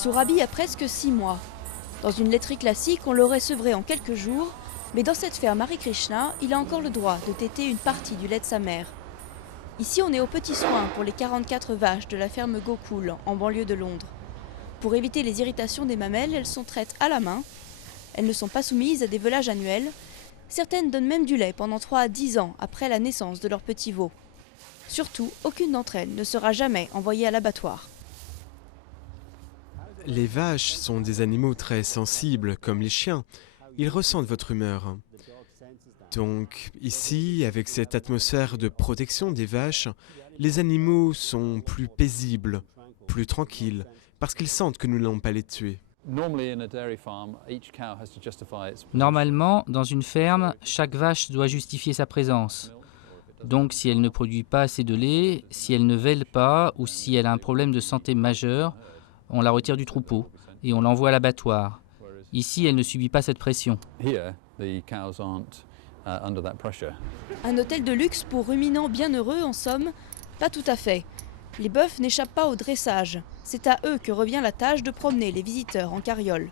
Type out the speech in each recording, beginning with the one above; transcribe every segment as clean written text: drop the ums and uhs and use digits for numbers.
Sourabi a presque 6 mois. Dans une laiterie classique, on l'aurait sevré en quelques jours, mais dans cette ferme Hare Krishna, il a encore le droit de téter une partie du lait de sa mère. Ici, on est aux petits soins pour les 44 vaches de la ferme Gokul, en banlieue de Londres. Pour éviter les irritations des mamelles, elles sont traites à la main. Elles ne sont pas soumises à des velages annuels. Certaines donnent même du lait pendant 3 à 10 ans après la naissance de leur petit veau. Surtout, aucune d'entre elles ne sera jamais envoyée à l'abattoir. Les vaches sont des animaux très sensibles, comme les chiens. Ils ressentent votre humeur. Donc ici, avec cette atmosphère de protection des vaches, les animaux sont plus paisibles, plus tranquilles, parce qu'ils sentent que nous n'allons pas les tuer. Normalement, dans une ferme, chaque vache doit justifier sa présence. Donc si elle ne produit pas assez de lait, si elle ne vèle pas ou si elle a un problème de santé majeur, on la retire du troupeau et on l'envoie à l'abattoir. Ici, elle ne subit pas cette pression. Un hôtel de luxe pour ruminants bienheureux, en somme? Pas tout à fait. Les bœufs n'échappent pas au dressage. C'est à eux que revient la tâche de promener les visiteurs en carriole.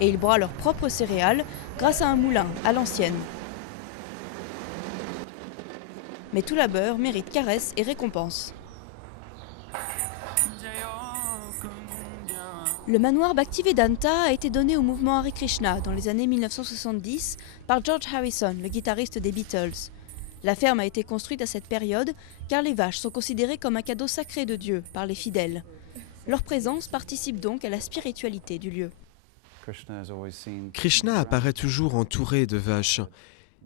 Et ils broient leurs propres céréales grâce à un moulin à l'ancienne. Mais tout labeur mérite caresses et récompenses. Le manoir Bhaktivedanta a été donné au mouvement Hare Krishna dans les années 1970 par George Harrison, le guitariste des Beatles. La ferme a été construite à cette période car les vaches sont considérées comme un cadeau sacré de Dieu par les fidèles. Leur présence participe donc à la spiritualité du lieu. Krishna apparaît toujours entouré de vaches.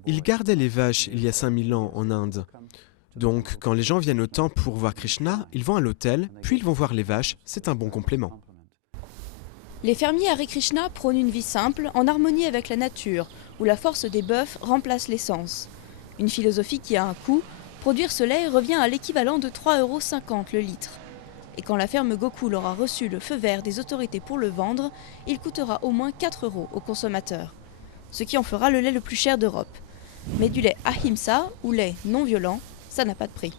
Il gardait les vaches il y a 5000 ans en Inde. Donc quand les gens viennent au temple pour voir Krishna, ils vont à l'hôtel, puis ils vont voir les vaches. C'est un bon complément. Les fermiers Hare Krishna prônent une vie simple, en harmonie avec la nature, où la force des bœufs remplace l'essence. Une philosophie qui a un coût, produire ce lait revient à l'équivalent de 3,50 € le litre. Et quand la ferme Gokul aura reçu le feu vert des autorités pour le vendre, il coûtera au moins 4 € aux consommateurs. Ce qui en fera le lait le plus cher d'Europe. Mais du lait ahimsa, ou lait non violent, ça n'a pas de prix.